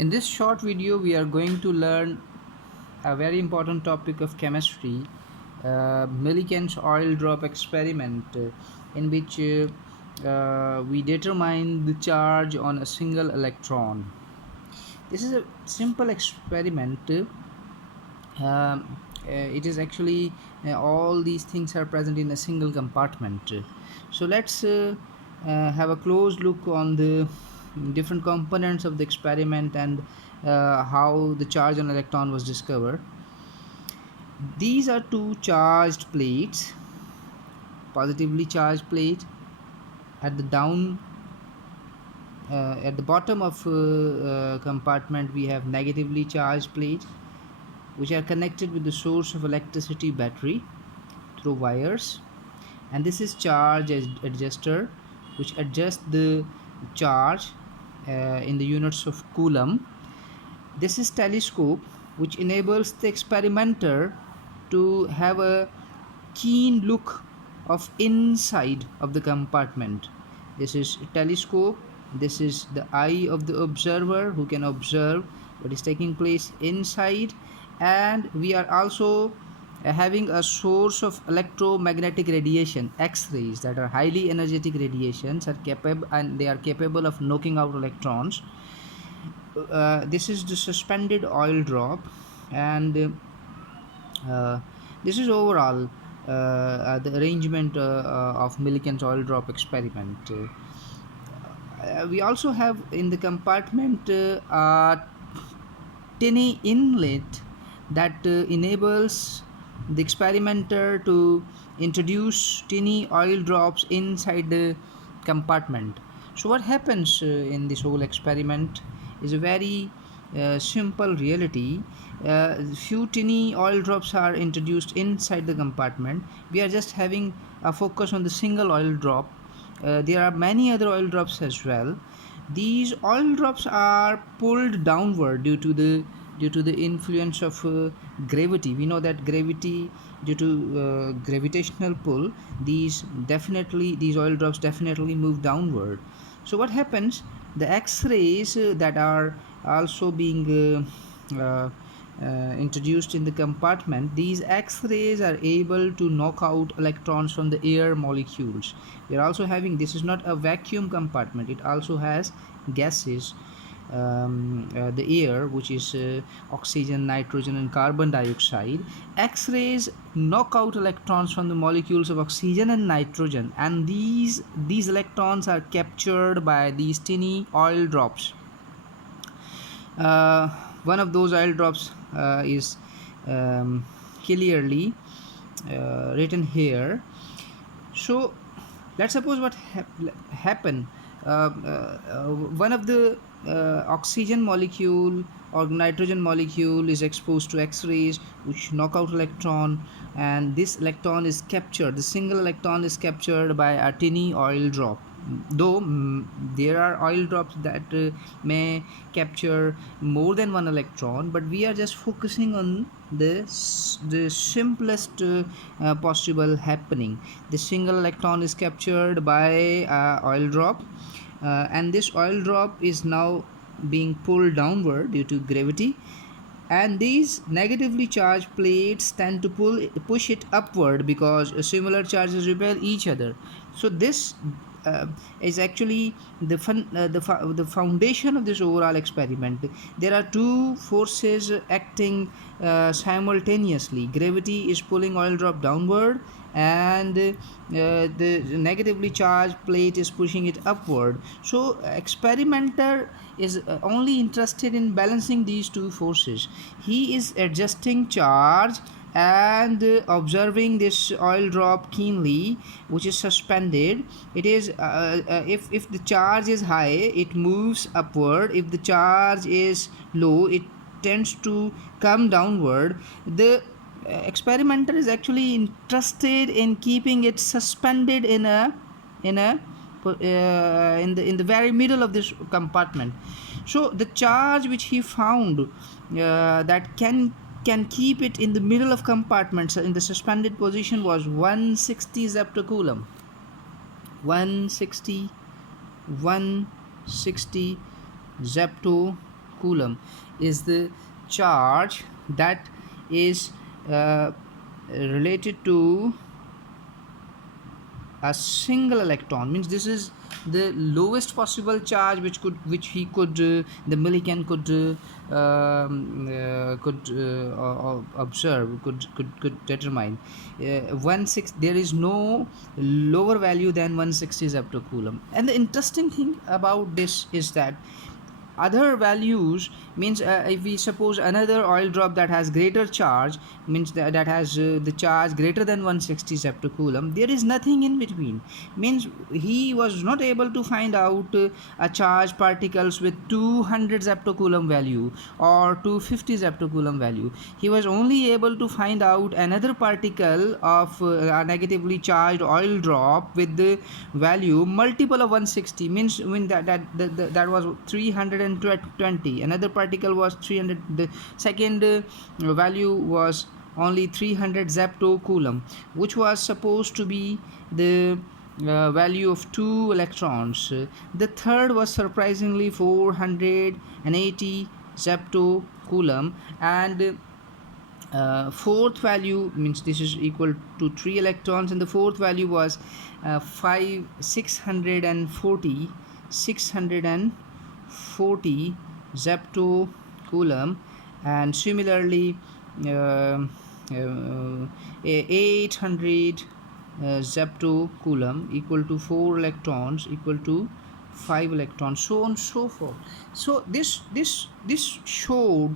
In this short video, we are going to learn a very important topic of chemistry, Millikan's oil drop experiment, in which we determine the charge on a single electron. This is a simple experiment. It is actually all these things are present in a single compartment. So let's have a close look on the different components of the experiment and how the charge on electron was discovered. These are two charged plates, positively charged plate. At the down at the bottom of compartment we have negatively charged plate, which are connected with the source of electricity battery through wires, and this is charge adjuster, which adjusts the charge in the units of coulomb. This is telescope, which enables the experimenter to have a keen look of inside of the compartment. This is telescope. This is the eye of the observer who can observe what is taking place inside, and we are also having a source of electromagnetic radiation, X-rays, that are highly energetic radiations are capable, and they are capable of knocking out electrons. This is the suspended oil drop, and this is overall the arrangement of Millikan's oil drop experiment. We also have in the compartment a tiny inlet that enables the experimenter to introduce tiny oil drops inside the compartment. So what happens in this whole experiment is a very simple reality. Few tiny oil drops are introduced inside the compartment. We are just having a focus on the single oil drop. There are many other oil drops as well. These oil drops are pulled downward due to the influence of gravity. We know that gravity, due to gravitational pull, these oil drops definitely move downward. So what happens, the X-rays that are also being introduced in the compartment, these X-rays are able to knock out electrons from the air molecules. We are also having, this is not a vacuum compartment, it also has gases, the air, which is oxygen, nitrogen and carbon dioxide. X-rays knock out electrons from the molecules of oxygen and nitrogen, and these electrons are captured by these tiny oil drops. One of those oil drops is clearly written here. So let's suppose what happen. One of the oxygen molecule or nitrogen molecule is exposed to X-rays, which knock out electron, and this electron is captured, the single electron is captured by a tiny oil drop. Though there are oil drops that may capture more than one electron, but we are just focusing on the simplest possible happening. The single electron is captured by oil drop, and this oil drop is now being pulled downward due to gravity, and these negatively charged plates tend to push it upward because similar charges repel each other. So this is actually the foundation of this overall experiment. There are two forces acting simultaneously. Gravity is pulling oil drop downward, and the negatively charged plate is pushing it upward. So experimenter is only interested in balancing these two forces. He is adjusting charge and observing this oil drop keenly, which is suspended. It is if the charge is high, it moves upward. If the charge is low, it tends to come downward. The experimenter is actually interested in keeping it suspended in the very middle of this compartment. So the charge which he found that can keep it in the middle of compartments in the suspended position was 160 zeptocoulomb. 160 zeptocoulomb. coulomb is the charge that is related to a single electron. Means this is the lowest possible charge which he could the Millikan could observe, could determine. 1/6, there is no lower value than 160 zeptocoulomb. And the interesting thing about this is that other values, means if we suppose another oil drop that has greater charge, means that has the charge greater than 160 zeptocoulomb, there is nothing in between. Means he was not able to find out a charge particles with 200 zeptocoulomb value or 250 zeptocoulomb value. He was only able to find out another particle of a negatively charged oil drop with the value multiple of 160. Means when that was 320, another particle was 300, the second value was only 300 zeptocoulomb, which was supposed to be the value of 2 electrons. The third was surprisingly 480 zeptocoulomb, and fourth value, means this is equal to 3 electrons, and the fourth value was 640 zeptocoulomb, and similarly 800 zeptocoulomb equal to 4 electrons equal to 5 electrons, so on so forth. So this showed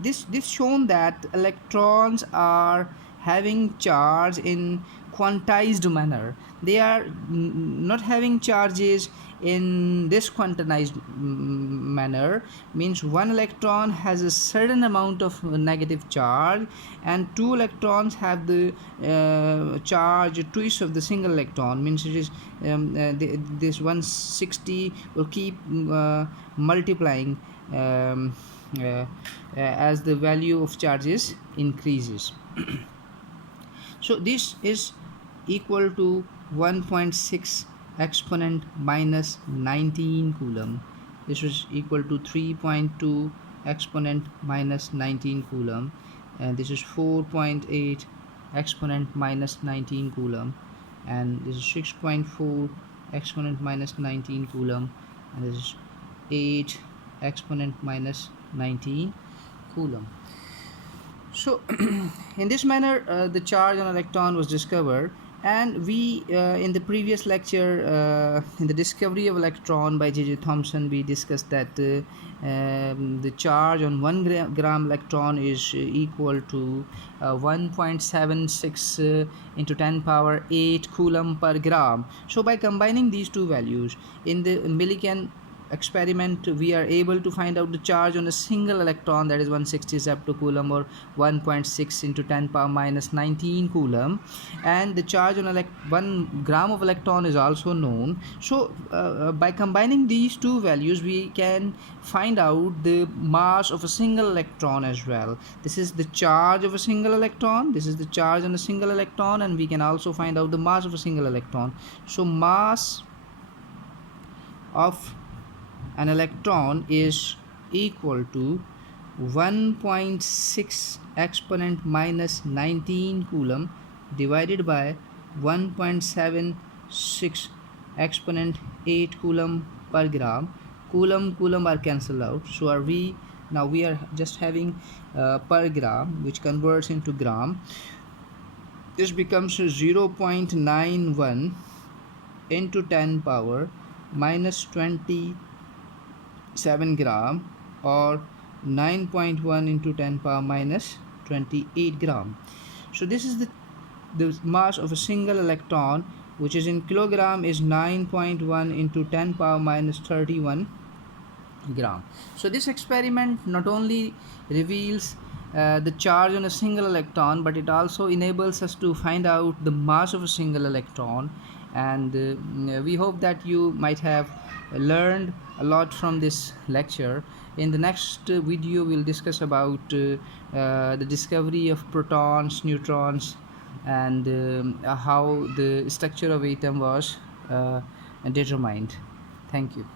this shown that electrons are having charge in quantized manner. They are not having charges in this quantized manner. Means one electron has a certain amount of negative charge, and 2 electrons have the charge twice of the single electron. Means it is this 160 will keep multiplying as the value of charges increases. So this is equal to 1.6 exponent minus 19 coulomb. This is equal to 3.2 exponent minus 19 coulomb, and this is 4.8 exponent minus 19 coulomb, and this is 6.4 exponent minus 19 coulomb, and this is 8 exponent minus 19 coulomb. So in this manner the charge on electron was discovered, and we in the previous lecture in the discovery of electron by J.J. Thomson, we discussed that the charge on 1 gram electron is equal to 1.76 into 10 power 8 coulomb per gram. So by combining these two values in the Millikan experiment, we are able to find out the charge on a single electron, that is 160 zeptocoulomb or 1.6 into 10 power minus 19 coulomb, and the charge on 1 gram of electron is also known. So by combining these two values, we can find out the mass of a single electron as well. This is the charge of a single electron, this is the charge on a single electron, and we can also find out the mass of a single electron. So mass of an electron is equal to 1.6 exponent minus 19 coulomb divided by 1.76 exponent 8 coulomb per gram. Coulomb are cancelled out, so now we are just having per gram, which converts into gram. This becomes 0.91 into 10 power minus 27 gram, or 9.1 into 10 power minus 28 gram. So this is the mass of a single electron, which is in kilogram, is 9.1 into 10 power minus 31 gram. So this experiment not only reveals the charge on a single electron, but it also enables us to find out the mass of a single electron. And we hope that you might have learned a lot from this lecture. In the next video, we'll discuss about the discovery of protons, neutrons, and how the structure of atom was determined. Thank you.